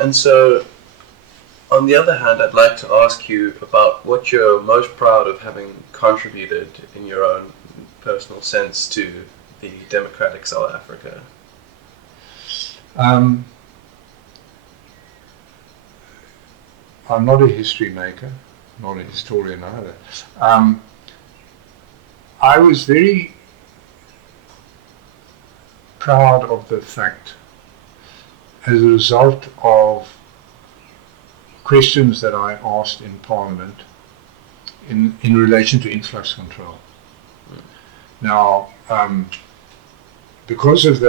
And so, on the other hand, I'd like to ask you about what you're most proud of having contributed in your own personal sense to the democratic South Africa. I'm not a history maker, not a historian either. I was very proud of the fact, as a result of questions that I asked in Parliament in relation to influx control. Now, because of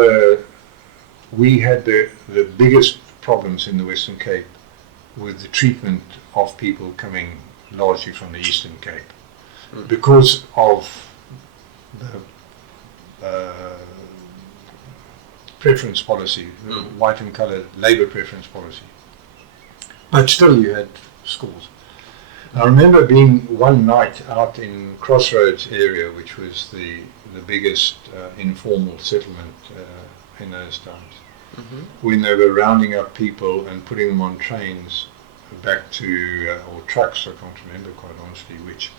we had the biggest problems in the Western Cape with the treatment of people coming largely from the Eastern Cape, because of the preference policy, white and coloured Labour preference policy. But still you had schools. I remember being one night out in Crossroads area, which was the biggest informal settlement in those times, when they were rounding up people and putting them on trains back to, or trucks, I can't remember quite honestly which,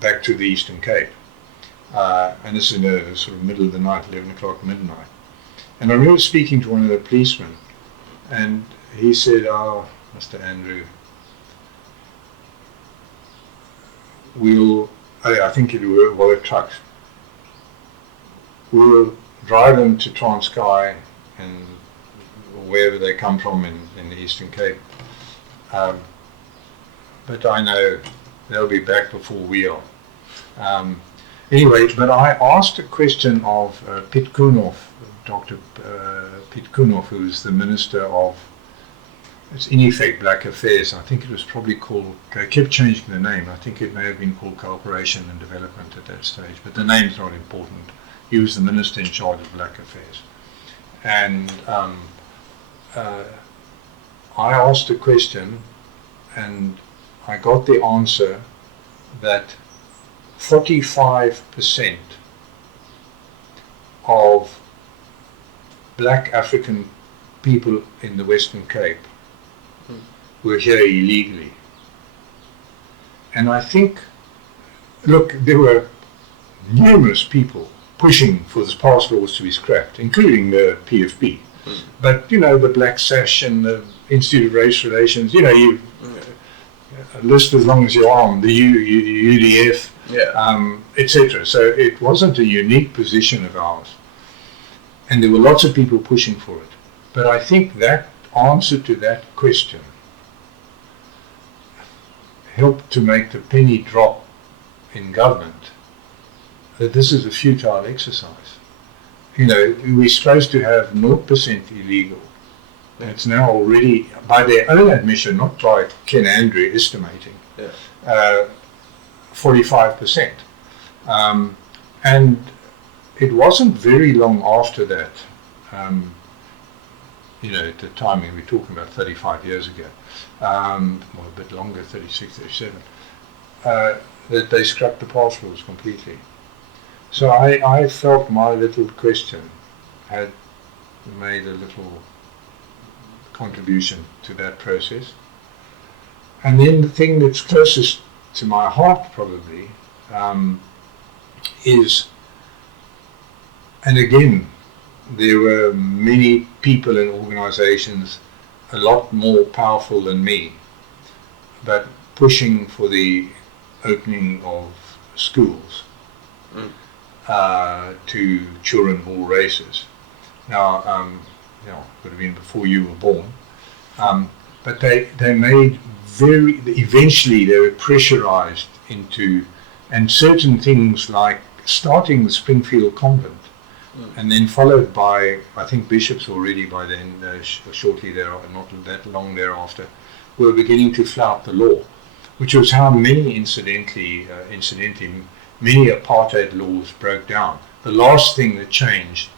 back to the Eastern Cape. And this is in the sort of middle of the night, 11 o'clock, midnight. And I remember speaking to one of the policemen, and he said, "Oh, Mr. Andrew, I think it were trucks. We'll drive them to Transkei and wherever they come from in the Eastern Cape. But I know they'll be back before we are." Anyway, but I asked a question of Piet Koenhoff, Dr. Piet Koenhoff, who was the Minister of, it's in effect Black Affairs. I think it was probably called, they kept changing the name. I think it may have been called Cooperation and Development at that stage, but the name's not important. He was the Minister in charge of Black Affairs. And I asked a question, and I got the answer that 45% of black African people in the Western Cape were here illegally. And I think, look, there were numerous people pushing for the past laws to be scrapped, including the PFP. But, you know, the Black Sash and the Institute of Race Relations, you know, you a list as long as your arm, the UDF, etc. So it wasn't a unique position of ours. And there were lots of people pushing for it. But I think that answer to that question helped to make the penny drop in government that this is a futile exercise. You know, we're supposed to have 0% illegal. And it's now already, by their own admission, not by Ken Andrew estimating, 45%. And it wasn't very long after that, you know, at the time we were talking about 35 years ago, or a bit longer, 36, 37, that they scrapped the pass laws completely. So I felt my little question had made a little contribution to that process. And then the thing that's closest to my heart probably is, and again, there were many people and organizations a lot more powerful than me, but pushing for the opening of schools to children of all races. Now, you know, would have been before you were born, but they made eventually they were pressurized into, and certain things like starting with Springfield Convent, and then followed by, I think, bishops already by then, shortly thereafter, not that long thereafter, were beginning to flout the law, which was how many, incidentally, many apartheid laws broke down. The last thing that changed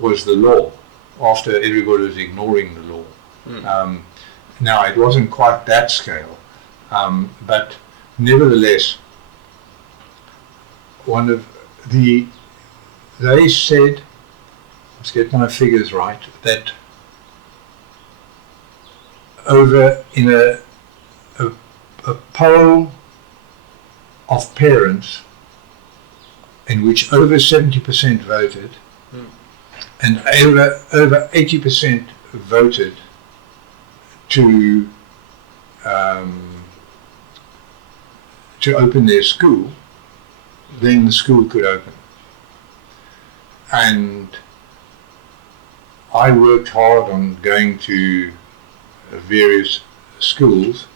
was the law, after everybody was ignoring the law. Now, it wasn't quite that scale, but nevertheless, they said, let's get my figures right, that over in a poll of parents in which over 70% voted, and over 80% voted to open their school, then the school could open. And I worked hard on going to various schools,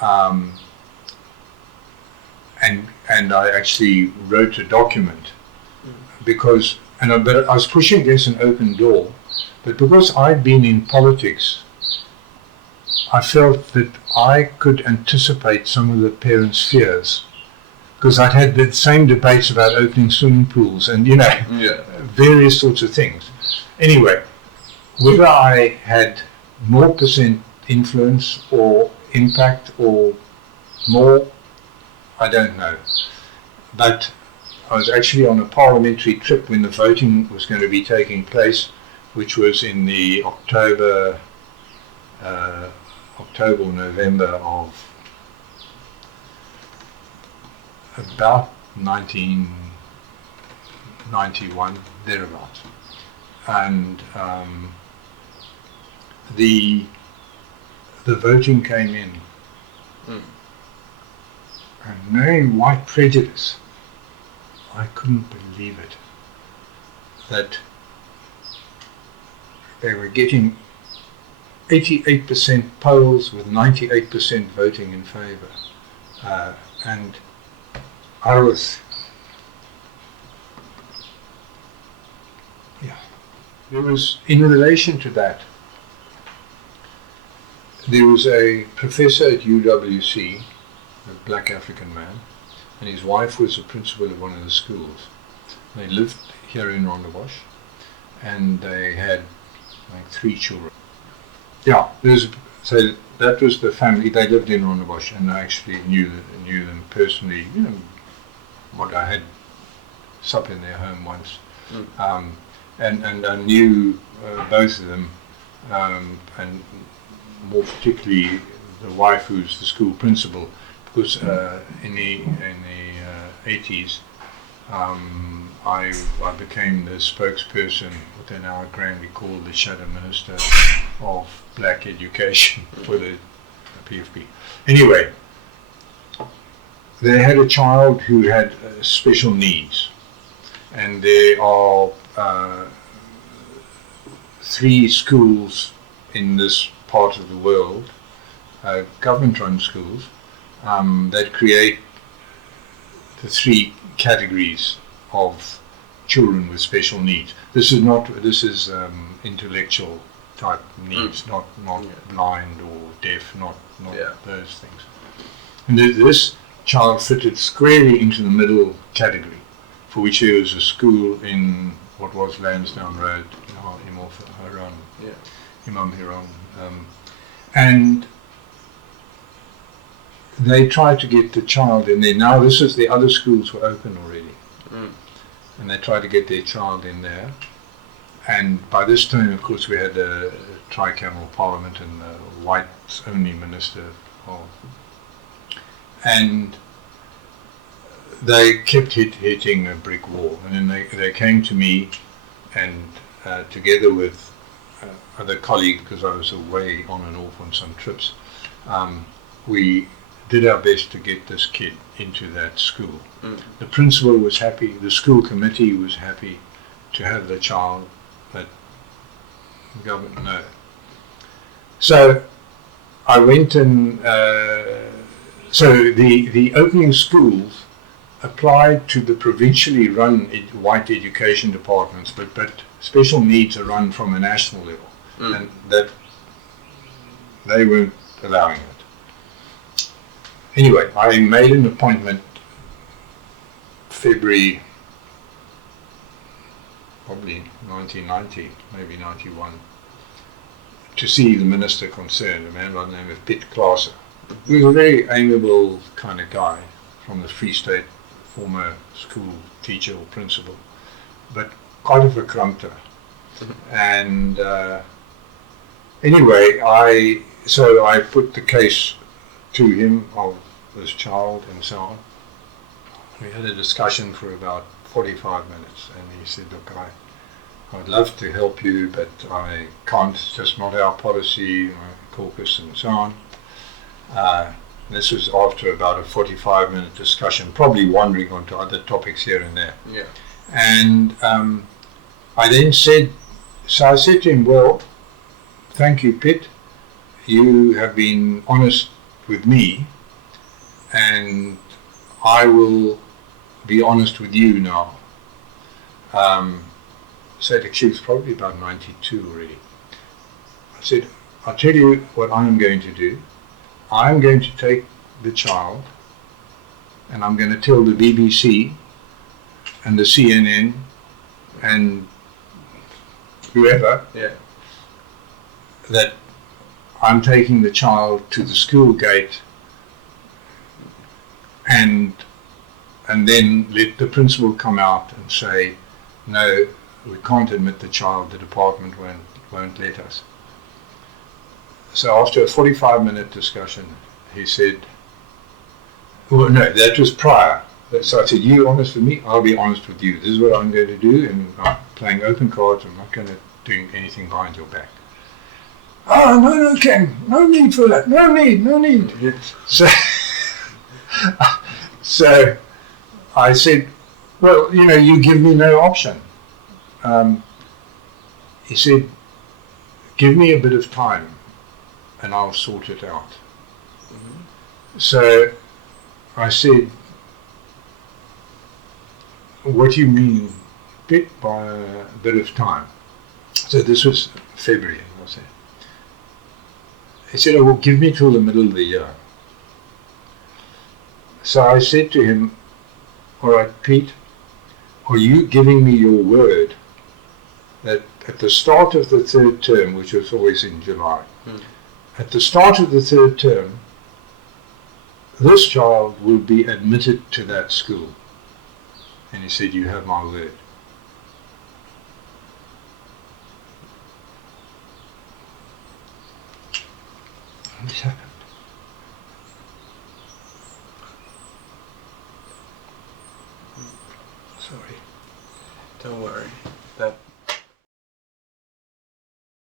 and I actually wrote a document because, but I was pushing against an open door, but because I'd been in politics, I felt that I could anticipate some of the parents' fears, because I'd had the same debates about opening swimming pools and, various sorts of things. Anyway, whether I had 0% influence or impact or more, I don't know. But I was actually on a parliamentary trip when the voting was going to be taking place, which was in the October or November of about 1991, thereabouts. And the voting came in. And knowing white prejudice, I couldn't believe it, that they were getting 88% polls with 98% voting in favour. And I was, there was, in relation to that, there was a professor at UWC, a black African man, and his wife was the principal of one of the schools. They lived here in Rondebosch, and they had like 3 children. So that was the family. They lived in Rondebosch, and I actually knew them personally. What I had sup in their home once, and I knew both of them, and more particularly the wife, who's the school principal, because in the 80s, I became the spokesperson, what they now grandly call the shadow minister of black education for the PFP. Anyway, they had a child who had special needs, and there are 3 schools in this part of the world, government-run schools, that create the 3 categories of children with special needs. This is intellectual type needs, not blind or deaf, not those things. And this child fitted squarely into the middle category, for which there was a school in what was Lansdowne Road, Imam Hiran, and they tried to get the child in there. Now the other schools were open already, and they tried to get their child in there. And by this time, of course, we had a tricameral parliament and a whites-only minister, and they kept hitting a brick wall. And then they came to me, and together with other colleagues, because I was away on and off on some trips, we did our best to get this kid into that school. The principal was happy, the school committee was happy to have the child, but the government, no. So I went and, so the opening schools applied to the provincially run white education departments, but special needs are run from a national level, and that they weren't allowing it. Anyway, I made an appointment February, probably 1990, maybe 91, to see the minister concerned, a man by the name of Piet Klaassen, who was a very amiable kind of guy from the Free State, former school teacher or principal, but quite of a crumpter. And Anyway, so I put the case to him of this child and so on. We had a discussion for about 45 minutes, and he said, look, I'd love to help you, but I can't. It's just not our policy, caucus and so on. This was after about a 45-minute discussion, probably wandering onto other topics here and there. Yeah. And I then said to him, well, thank you, Pitt. You have been honest with me, and I will be honest with you now. So she was probably about 92 already. I said, I'll tell you what I'm going to do. I'm going to take the child and I'm going to tell the BBC and the CNN and whoever that I'm taking the child to the school gate and then let the principal come out and say, no, we can't admit the child, the department won't let us. So after a 45-minute discussion, he said, well, no, that was prior. So I said, you honest with me, I'll be honest with you. This is what I'm going to do, and I'm playing open cards. I'm not going to do anything behind your back. Oh, no, Ken, no need for that. No need. So I said, well, you give me no option. He said, give me a bit of time and I'll sort it out. Mm-hmm. So I said, what do you mean by a bit of time? So this was February, I said. He said, oh, well, give me till the middle of the year. So I said to him, all right, Pete, are you giving me your word that at the start of the third term, which was always in July, at the start of the third term, this child will be admitted to that school? And he said, you have my word. And this happened. Sorry. Don't worry.